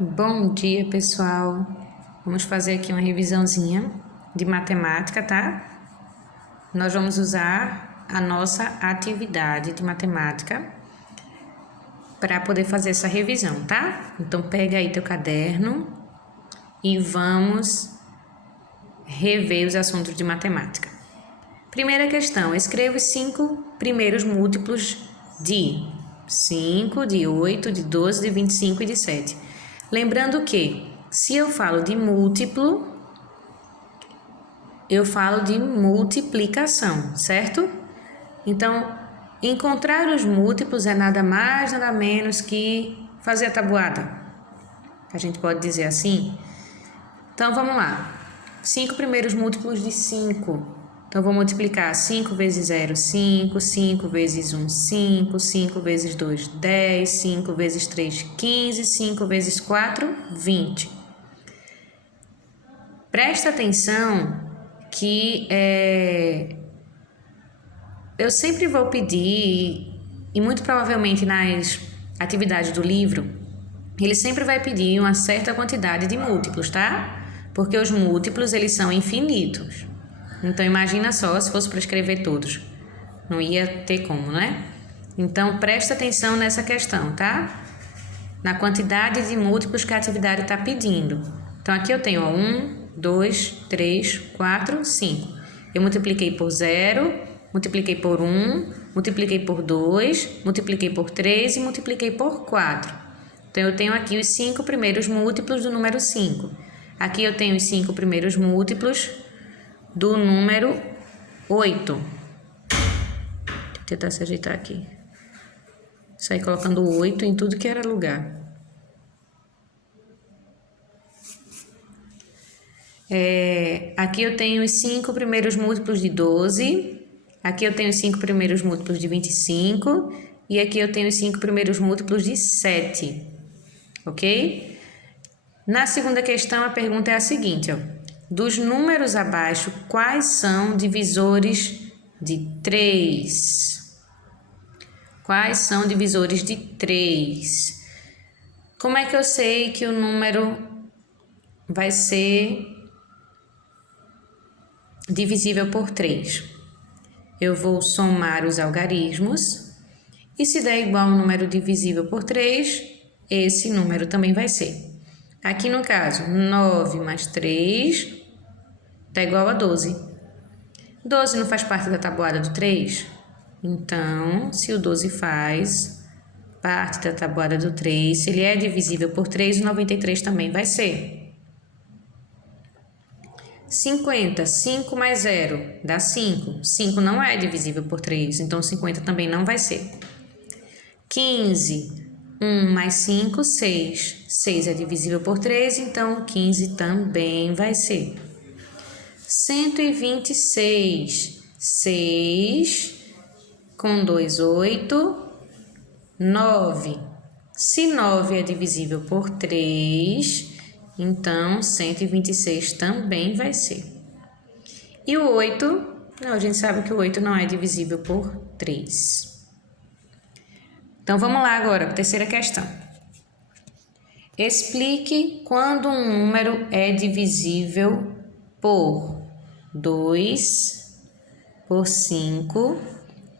Bom dia, pessoal. Vamos fazer aqui uma revisãozinha de matemática, tá? Nós vamos usar a nossa atividade de matemática para poder fazer essa revisão, tá? Então, pega aí teu caderno e vamos rever os assuntos de matemática. Primeira questão, escreva os 5 primeiros múltiplos de 5, de 8, de 12, de 25 e de 7. Lembrando que, se eu falo de múltiplo, eu falo de multiplicação, certo? Então, encontrar os múltiplos é nada mais, nada menos que fazer a tabuada. A gente pode dizer assim. Então, vamos lá. 5 primeiros múltiplos de 5. Então, vou multiplicar 5 vezes 0, 5, 5 vezes 1, 5, 5 vezes 2, 10, 5 vezes 3, 15, 5 vezes 4, 20. Presta atenção que eu sempre vou pedir, e muito provavelmente nas atividades do livro, ele sempre vai pedir uma certa quantidade de múltiplos, tá? Porque os múltiplos, eles são infinitos. Então, imagina só, se fosse para escrever todos, não ia ter como, né? Então, presta atenção nessa questão, tá? Na quantidade de múltiplos que a atividade está pedindo. Então, aqui eu tenho 1, 2, 3, 4, 5. Eu multipliquei por 0, multipliquei por 1, multipliquei por 2, multipliquei por 3 e multipliquei por 4. Então, eu tenho aqui os 5 primeiros múltiplos do número 5. Aqui eu tenho os 5 primeiros múltiplos do número 8. Vou tentar se ajeitar aqui. Saí colocando 8 em tudo que era lugar. Aqui eu tenho os 5 primeiros múltiplos de 12. Aqui eu tenho os 5 primeiros múltiplos de 25. E aqui eu tenho os 5 primeiros múltiplos de 7. Ok? Na segunda questão, a pergunta é a seguinte, ó. Dos números abaixo, quais são divisores de 3? Quais são divisores de 3? Como é que eu sei que o número vai ser divisível por 3? Eu vou somar os algarismos e se der igual um número divisível por 3, esse número também vai ser. Aqui no caso, 9 mais 3 dá igual a 12. 12 não faz parte da tabuada do 3? Então, se o 12 faz parte da tabuada do 3, se ele é divisível por 3, o 93 também vai ser. 50, 5 mais 0 dá 5. 5 não é divisível por 3, então 50 também não vai ser. 15, 1 mais 5, 6. 6 é divisível por 3, então 15 também vai ser. 126, 6 com 2, 8, 9. Se 9 é divisível por 3, então 126 também vai ser. E o 8, a gente sabe que o 8 não é divisível por 3. Então, vamos lá agora para a terceira questão. Explique quando um número é divisível por 2, por 5,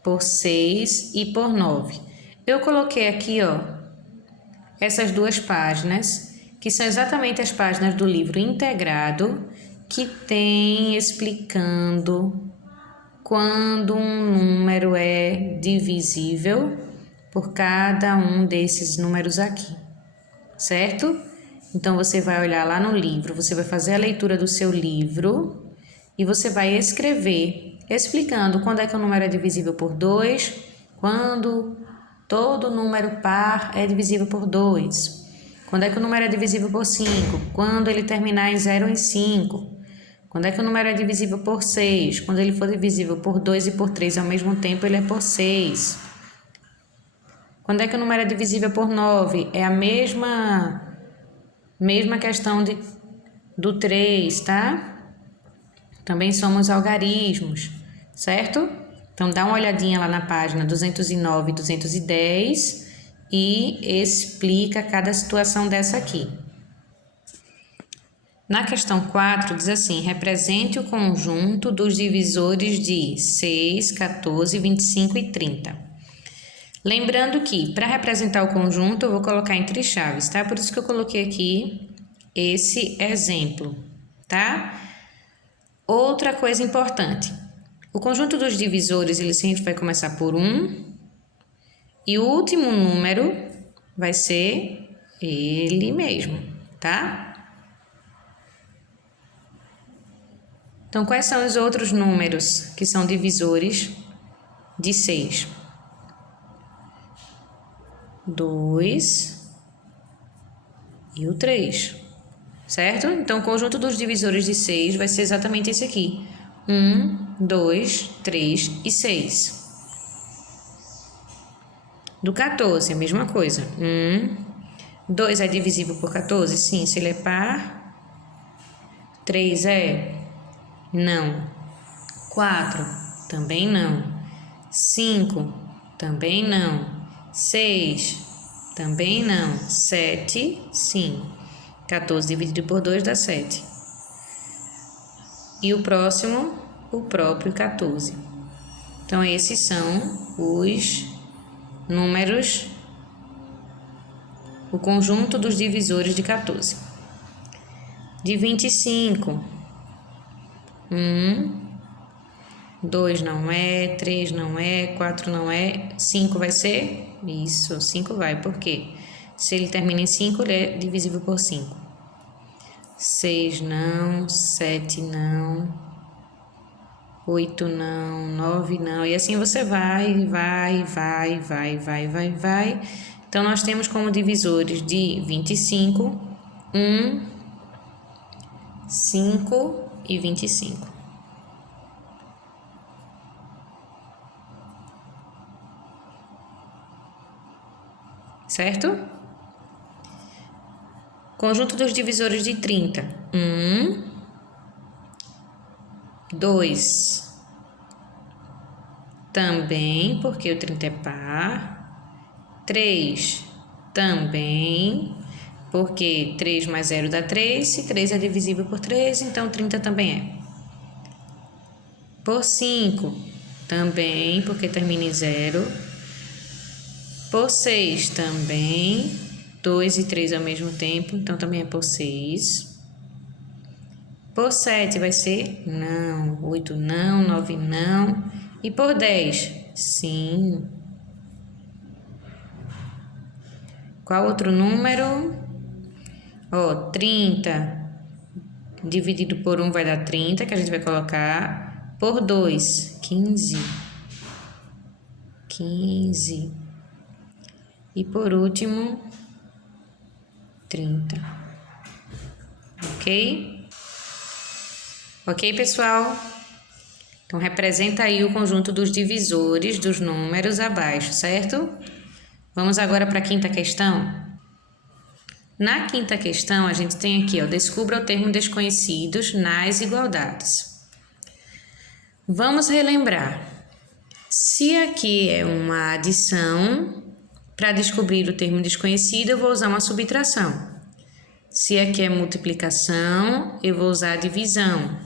por 6 e por 9. Eu coloquei aqui, ó, essas duas páginas, que são exatamente as páginas do livro integrado, que tem explicando quando um número é divisível por cada um desses números aqui, certo? Então, você vai olhar lá no livro, você vai fazer a leitura do seu livro e você vai escrever, explicando quando é que o número é divisível por 2, quando todo número par é divisível por 2, quando é que o número é divisível por 5, quando ele terminar em 0 ou em 5, quando é que o número é divisível por 6, quando ele for divisível por 2 e por 3 ao mesmo tempo, ele é por 6. Quando é que o número é divisível por 9? É a mesma questão do 3, tá? Também somos algarismos, certo? Então, dá uma olhadinha lá na página 209 e 210 e explica cada situação dessa aqui. Na questão 4, diz assim: represente o conjunto dos divisores de 6, 14, 25 e 30. Lembrando que, para representar o conjunto, eu vou colocar entre chaves, tá? Por isso que eu coloquei aqui esse exemplo, tá? Outra coisa importante. O conjunto dos divisores, ele sempre vai começar por 1. E o último número vai ser ele mesmo, tá? Então, quais são os outros números que são divisores de 6? 2 e o 3, certo? Então, o conjunto dos divisores de 6 vai ser exatamente esse aqui. 1, 2, 3 e 6. Do 14, a mesma coisa. 2 é divisível por 14? Sim, se ele é par. 3 é? Não. 4, também não. 5, também não. 6, também não. 7, sim. 14 dividido por 2 dá 7. E o próximo, o próprio 14. Então, esses são os números, o conjunto dos divisores de 14. De 25, 2 não é, 3 não é, 4 não é, 5 vai ser? Isso, 5 vai, por quê? Se ele termina em 5, ele é divisível por 5. 6 não, 7 não, 8 não, 9 não, e assim você vai. Então, nós temos como divisores de 25, 1, 5 e 25. Certo? Conjunto dos divisores de 30. 2. Também, porque o 30 é par. 3. Também, porque 3 mais 0 dá 3. Se 3 é divisível por 3, então 30 também é. Por 5. Também, porque termina em 0. Por 6 também. 2 e 3 ao mesmo tempo, então também é por 6. Por 7 vai ser não. 8 não, 9 não. E por 10? Sim. Qual outro número? 30 dividido por 1 vai dar 30, que a gente vai colocar. Por 2, 15. 15. E por último, 30. Ok? Ok, pessoal? Então, representa aí o conjunto dos divisores dos números abaixo, certo? Vamos agora para a quinta questão. Na quinta questão, a gente tem aqui, descubra o termo desconhecidos nas igualdades. Vamos relembrar. Se aqui é uma adição, para descobrir o termo desconhecido, eu vou usar uma subtração. Se aqui é multiplicação, eu vou usar a divisão.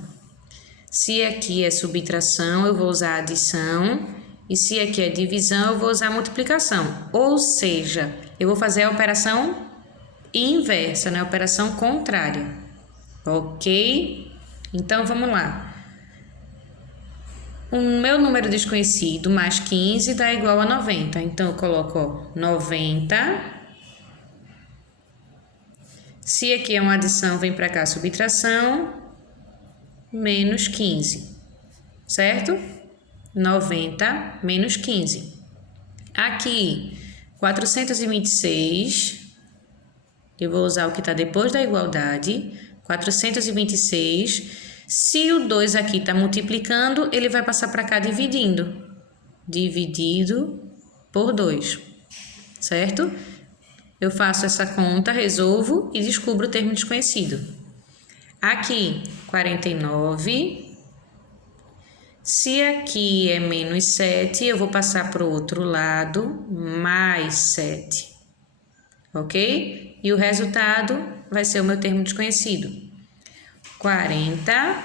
Se aqui é subtração, eu vou usar a adição. E se aqui é divisão, eu vou usar a multiplicação. Ou seja, eu vou fazer a operação inversa, né? A operação contrária. Ok? Então, vamos lá. O meu número desconhecido mais 15 dá igual a 90. Então, eu coloco 90. Se aqui é uma adição, vem para cá subtração, menos 15. Certo? 90 menos 15. Aqui, 426. Eu vou usar o que está depois da igualdade. 426. Se o 2 aqui está multiplicando, ele vai passar para cá dividindo. Dividido por 2. Certo? Eu faço essa conta, resolvo e descubro o termo desconhecido. Aqui, 49. Se aqui é menos 7, eu vou passar para o outro lado, mais 7. Ok? E o resultado vai ser o meu termo desconhecido. 40.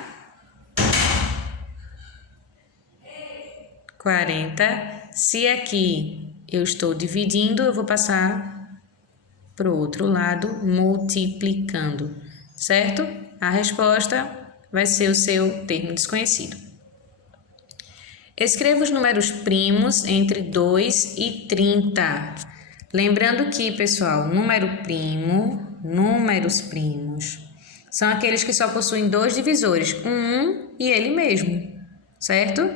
40. Se aqui eu estou dividindo, eu vou passar para o outro lado, multiplicando, certo? A resposta vai ser o seu termo desconhecido. Escreva os números primos entre 2 e 30. Lembrando que, pessoal, números primos, são aqueles que só possuem dois divisores, um e ele mesmo, certo?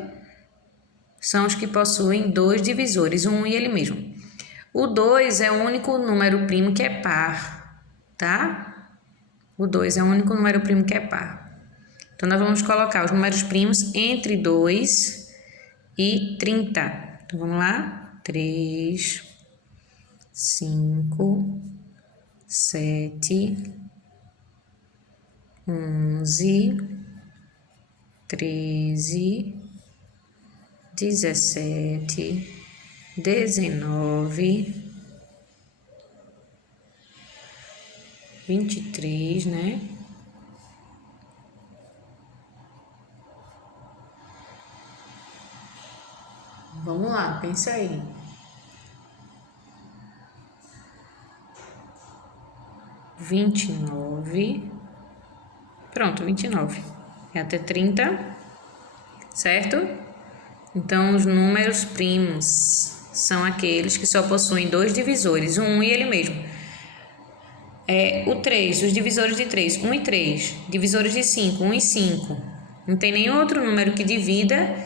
São os que possuem dois divisores, um e ele mesmo. O 2 é o único número primo que é par, tá? O 2 é o único número primo que é par. Então, nós vamos colocar os números primos entre 2 e 30. Então, vamos lá? 3, 5, 7, 11, 13, 17, 19, 23, né? Vamos lá, pensa aí. 29. Pronto, 29. É até 30, certo? Então, os números primos são aqueles que só possuem dois divisores, um e ele mesmo. O 3, os divisores de 3, 1 e 3. Divisores de 5, 1 e 5. Não tem nenhum outro número que divida.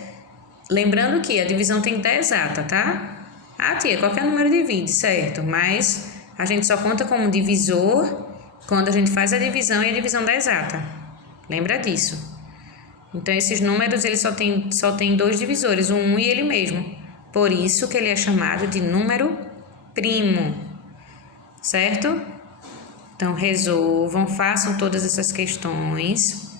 Lembrando que a divisão tem que dar exata, tá? Ah, tia, qualquer número divide, certo? Mas a gente só conta como divisor quando a gente faz a divisão e a divisão dá exata. Lembra disso? Então, esses números eles só tem dois divisores, um e ele mesmo. Por isso que ele é chamado de número primo, certo? Então, resolvam, façam todas essas questões.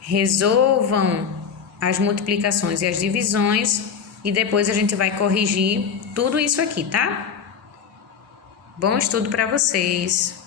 Resolvam as multiplicações e as divisões e depois a gente vai corrigir tudo isso aqui, tá? Bom estudo para vocês!